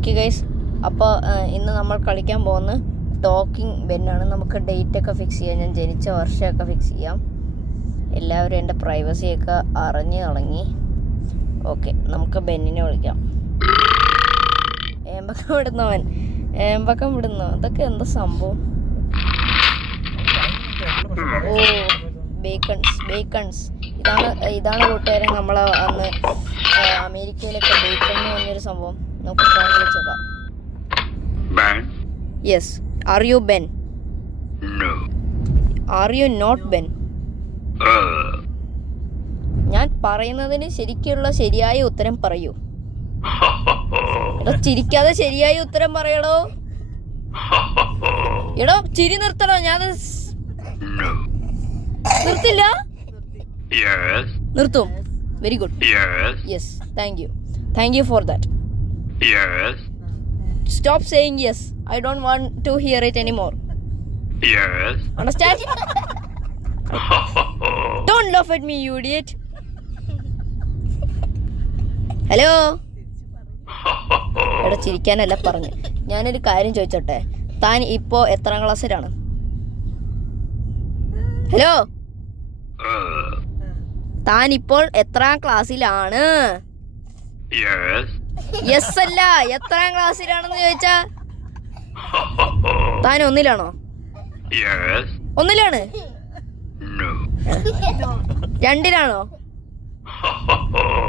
Okay guys, അപ്പോൾ ഇന്ന് നമ്മൾ കളിക്കാൻ പോകുന്ന ടോക്കിംഗ് ബെന്നാണ്. നമുക്ക് ഡേറ്റൊക്കെ ഫിക്സ് ചെയ്യാം, ഞാൻ ജനിച്ച വർഷമൊക്കെ ഫിക്സ് ചെയ്യാം. എല്ലാവരും എൻ്റെ പ്രൈവസിയൊക്കെ അറിഞ്ഞ് തുടങ്ങി. ഓക്കെ, നമുക്ക് ബെന്നിനെ വിളിക്കാം. ഏമ്പക്കം വിടുന്നവൻ, ഏമ്പക്കം വിടുന്നു. ഇതൊക്കെ എന്താ സംഭവം? ഓ, ബേക്കൺസ്. ഇതാണ് കൂട്ടുകാരെ നമ്മൾ അന്ന് അമേരിക്കയിലൊക്കെ ബേക്കൺ എന്ന് പറഞ്ഞൊരു സംഭവം. നമുക്ക് ഫോൺ വിളിച്ചേക്കാം. Yes, are you been? Are you not been? ഞാൻ പറയുന്നതിന് ശരിയായ ഉത്തരം പറയൂ. എടോ ചിരിക്കാതെ ശരിയായ ഉത്തരം പറയടോ. എടോ ചിരി നിർത്തണോ? ഞാൻ നിർത്തില്ല. നിർത്തും. Very good. Yes, thank you for that. Stop saying yes. I don't want to hear it anymore. Yes. Understand? Don't laugh at me, you idiot. Hello. എടാ ചിരിക്കാനല്ല പറഞ്ഞു. ഞാനൊരു കാര്യം ചോദിച്ചോട്ടെ, താൻ ഇപ്പോൾ എത്രാം ക്ലാസ്സിലാണ്? ഹലോ, താൻ ഇപ്പോൾ എത്രാം ക്ലാസ്സിലാണ്? യെസ് അല്ല, എത്രാം ക്ലാസ്സിലാണെന്ന് ചോദിച്ചാ താൻ ഒന്നിലാണോ? ഒന്നിലാണ്? രണ്ടിലാണോ?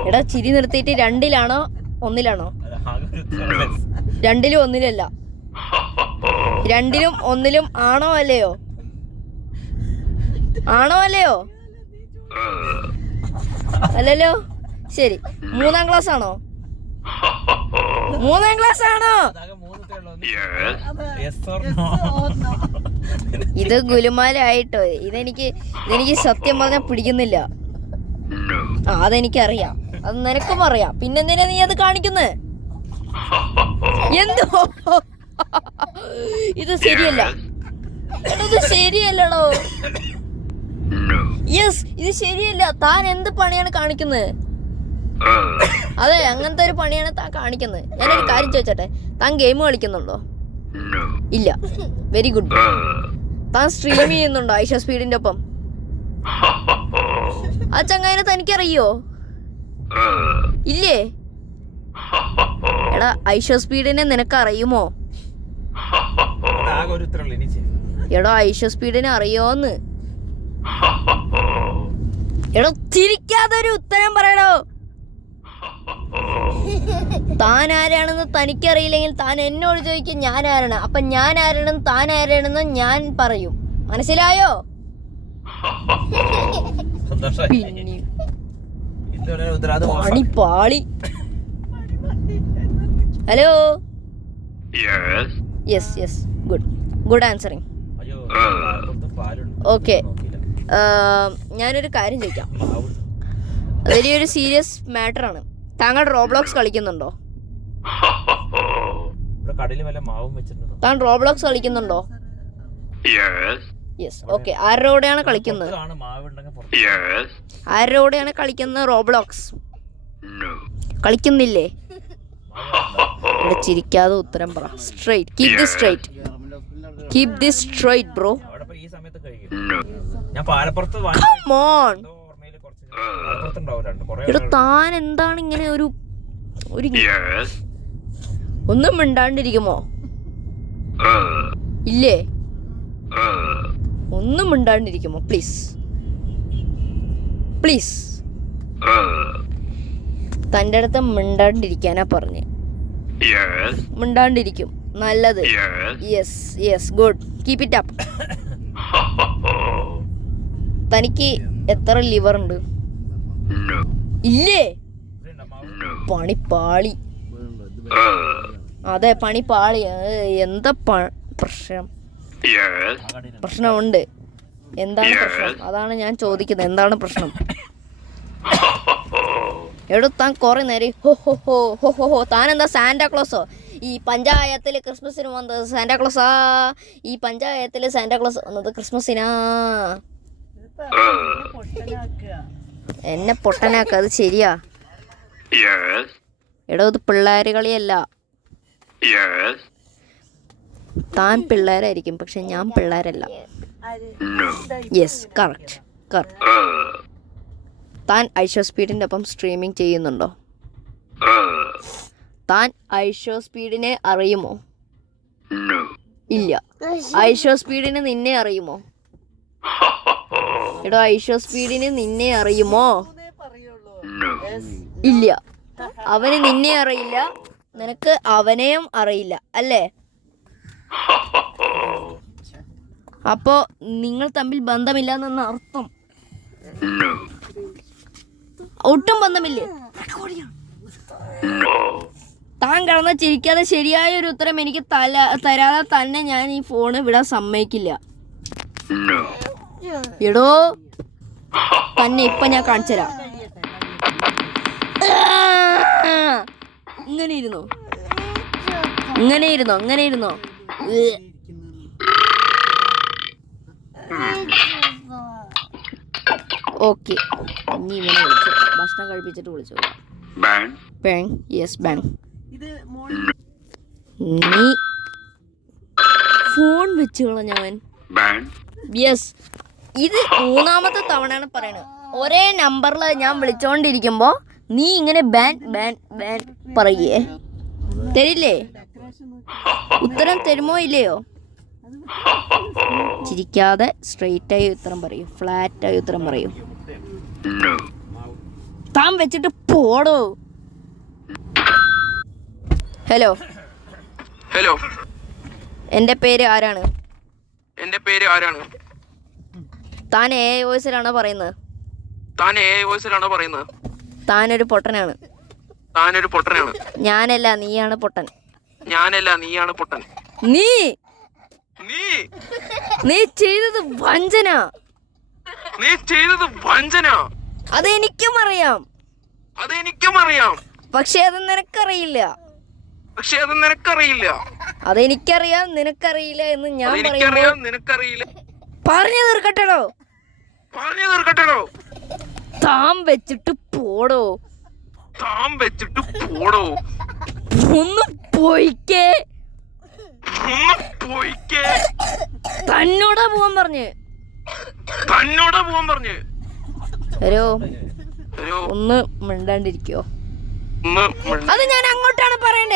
എടാ ചിരി നിർത്തിയിട്ട് രണ്ടിലാണോ ഒന്നിലാണോ? രണ്ടിലും ഒന്നിലല്ല. രണ്ടിലും ഒന്നിലും ആണോ അല്ലയോ? ആണോ അല്ലയോ? അല്ലല്ലോ. ശരി, മൂന്നാം ക്ലാസ് ആണോ? മൂന്നാം ക്ലാസ് ആണോ? ഇത് ഗുലുമാലായിട്ടോ. ഇതെനിക്ക് സത്യം പറഞ്ഞാൽ പിടിക്കുന്നില്ല. അതെനിക്കറിയാം, അത് നിനക്കും അറിയാം. പിന്നെന്തിനാ നീ അത് കാണിക്കുന്നത്? എന്തോ ഇത് ശരിയല്ല. ഇത് ശരിയല്ലടോ. യെസ്, ഇത് ശരിയല്ല. താൻ എന്ത് പണിയാണ് കാണിക്കുന്നത്? അതെ, അങ്ങനത്തെ ഒരു പണിയാണ് താൻ കാണിക്കുന്നത്. ഞാനൊരു കാര്യം ചോദിച്ചോട്ടെ, താൻ ഗെയിം കളിക്കുന്നുണ്ടോ? ഇല്ല. Very good. താൻ സ്ട്രീം ചെയ്യുന്നുണ്ടോ ഐഷ സ്പീഡിന്റെ ഒപ്പം? ആ ചങ്ങായിനെ തനിക്കറിയോ? ഇല്ലേ? എടാ, ഐഷ സ്പീഡിനെ നിനക്ക് അറിയുമോ? എടാ, ഐഷ സ്പീഡിനെ അറിയോന്ന്? എടോ ചിരിക്കാതെ ഒരു ഉത്തരം പറയടോ. താൻ ആരാണെന്ന് തനിക്കറിയില്ലെങ്കിൽ താൻ എന്നോട് ചോദിക്കും ഞാൻ ആരാണ്. അപ്പൊ ഞാൻ ആരാണെന്ന് താൻ ആരാണെന്ന് ഞാൻ പറയും. മനസ്സിലായോ? പാളി. Hello. Yes, good answering. Okay, ഞാനൊരു കാര്യം ചോദിക്കാം. വലിയൊരു സീരിയസ് മാറ്റർ ആണ്. താങ്കൾ റോബ്ലോക്സ് കളിക്കുന്നുണ്ടോ? താൻ റോബ്ലോക്സ് കളിക്കുന്നുണ്ടോ? യെസ്. ഓക്കെ, ആരുടെ കൂടെയാണ് കളിക്കുന്നത്? ആരുടെ കൂടെയാണ് കളിക്കുന്നത് റോബ്ലോക്സ്? കളിക്കുന്നില്ലേ? ഇവിടെ ചിരിക്കാതെ ഉത്തരം പറ. Straight. Keep this straight bro. Come on. താൻ എന്താണ് ഇങ്ങനെ ഒരു ഒന്നും മിണ്ടാണ്ടിരിക്കുമോ? ഇല്ലേ? ഒന്നും മിണ്ടാണ്ടിരിക്കുമോ? പ്ലീസ്. തൻ്റെ അടുത്ത് മിണ്ടാണ്ടിരിക്കാനാ പറഞ്ഞ്. മിണ്ടാണ്ടിരിക്കും. നല്ലത്. Yes, good. Keep it up. തനിക്ക് എത്ര ലിവർ ഉണ്ട്? ഇല്ലേ? പണിപ്പാളി. അതെ, പണിപ്പാളി. എന്താ പ്രശ്നമുണ്ട്? എന്താണ് പ്രശ്നം? അതാണ് ഞാൻ ചോദിക്കുന്നത്. എന്താണ് പ്രശ്നം? എടോ, താൻ കുറെ നേരം ഹോ. താൻ എന്താ സാന്റാക്ലോസോ? ഈ പഞ്ചായത്തിൽ ക്രിസ്മസിന് വന്നത് സാന്റാക്ലോസാ? ഈ പഞ്ചായത്തിൽ സാന്റാക്ലോസ് വന്നത് ക്രിസ്മസിനാ? എന്നെ പൊട്ടനാക്ക, അത് ശരിയാ? എടോ, ഇത് പിള്ളേര് കളിയല്ല. Yes. താൻ പിള്ളേരായിരിക്കും, പക്ഷെ ഞാൻ പിള്ളേരല്ല. No. Yes, correct. താൻ ഐഷോ സ്പീഡിൻ്റെ ഒപ്പം സ്ട്രീമിംഗ് ചെയ്യുന്നുണ്ടോ? താൻ ഐഷോ സ്പീഡിനെ അറിയുമോ? No. ഇല്ല. ഐഷോ സ്പീഡിന് നിന്നെ അറിയുമോ? എടോ, ഐഷോ സ്പീഡിന് നിന്നെ അറിയുമോ? No. ഇല്ല. അവന് നിന്നെ അറിയില്ല, നിനക്ക് അവനെയും അറിയില്ല, അല്ലേ? അപ്പോ നിങ്ങൾ തമ്മിൽ ബന്ധമില്ല എന്നാണ് അർത്ഥം. No. ഒട്ടും ബന്ധമില്ലേ? No. താൻ കിടന്ന് ചിരിക്കാതെ ശരിയായ ഒരു ഉത്തരം എനിക്ക് തരാതെ തന്നെ ഞാൻ ഈ ഫോണ് വിടാൻ സമ്മതിക്കില്ല. No. എടോ, തന്നെ ഇപ്പൊ ഞാൻ കാണിച്ചു തരാം. ഇങ്ങനെ ഇരുന്നോ, ഇങ്ങനെ ഇരുന്നോ, ഇങ്ങനെ ഇരുന്നോ. ഓക്കെ, ഇനി ഇവനെ വിളിച്ചു ഭക്ഷണം കഴിപ്പിച്ചിട്ട് വിളിച്ചു. Bang. ബാങ്. Yes, bang. നീ ഫോൺ വെച്ച് കളഞ്ഞവൻ. Bang. യെസ്, ഇത് 3ാമത്തെ തവണയാണ് പറയണത്. ഒരേ നമ്പറിൽ ഞാൻ വിളിച്ചോണ്ടിരിക്കുമ്പോ നീ ഇങ്ങനെ ബാൻ ബാൻ ബാൻ പറയേ. തരില്ലേ? ഉത്തരം തരുമോ ഇല്ലയോ? ചിരിക്കാതെ സ്ട്രെയിറ്റ് ആയി ഉത്തരം പറയൂ, ഫ്ലാറ്റ് ആയി ഉത്തരം പറയൂ. No. താൻ വെച്ചിട്ട് പോടോ. ഹലോ. ഹലോ, എൻ്റെ പേര് ആരാണ്? എന്റെ പേര് ആരാണ്? താൻ AI വോയിസിലാണോ പറയുന്നത്? താൻ AI വോയിസിലാണോ പറയുന്നത്? താനൊരു പൊട്ടനാണ്. താനൊരു പൊട്ടനാണ്. ഞാനല്ല, നീയാണ് പൊട്ടൻ. ഞാനല്ല, നീയാണ് പൊട്ടൻ. നീ നീ നീ ചെയ്തത് വഞ്ചന. നീ ചെയ്തത് വഞ്ചന. അതെനിക്കും അറിയാം, അതെനിക്കും അറിയാം. പക്ഷെ അത് നിനക്കറിയില്ല. പക്ഷെ അത് നിനക്കറിയില്ല. അതെനിക്കറിയാം, നിനക്കറിയില്ല എന്ന് ഞാൻ എനിക്കറിയാം, പറയുമ്പോൾ നിനക്കറിയില്ല. പറഞ്ഞു തീർക്കട്ടോ. പറഞ്ഞു തീർക്കട്ടോ. താൻ വെച്ചിട്ട് പോടോ. താൻ വെച്ചിട്ട് പോടോ. ഒന്ന് പോയിക്കേ. ഒന്ന് പോയിക്കേ. തന്നോടാ പോവാൻ പറഞ്ഞ്. തന്നോടാ പോവാൻ പറഞ്ഞ്. ഹലോ, ഒരു ഒന്ന് മിണ്ടാണ്ടിരിക്കോ? ഒന്ന് അത് ഞാൻ അങ്ങോട്ടാണ് പറയണ്ടേ.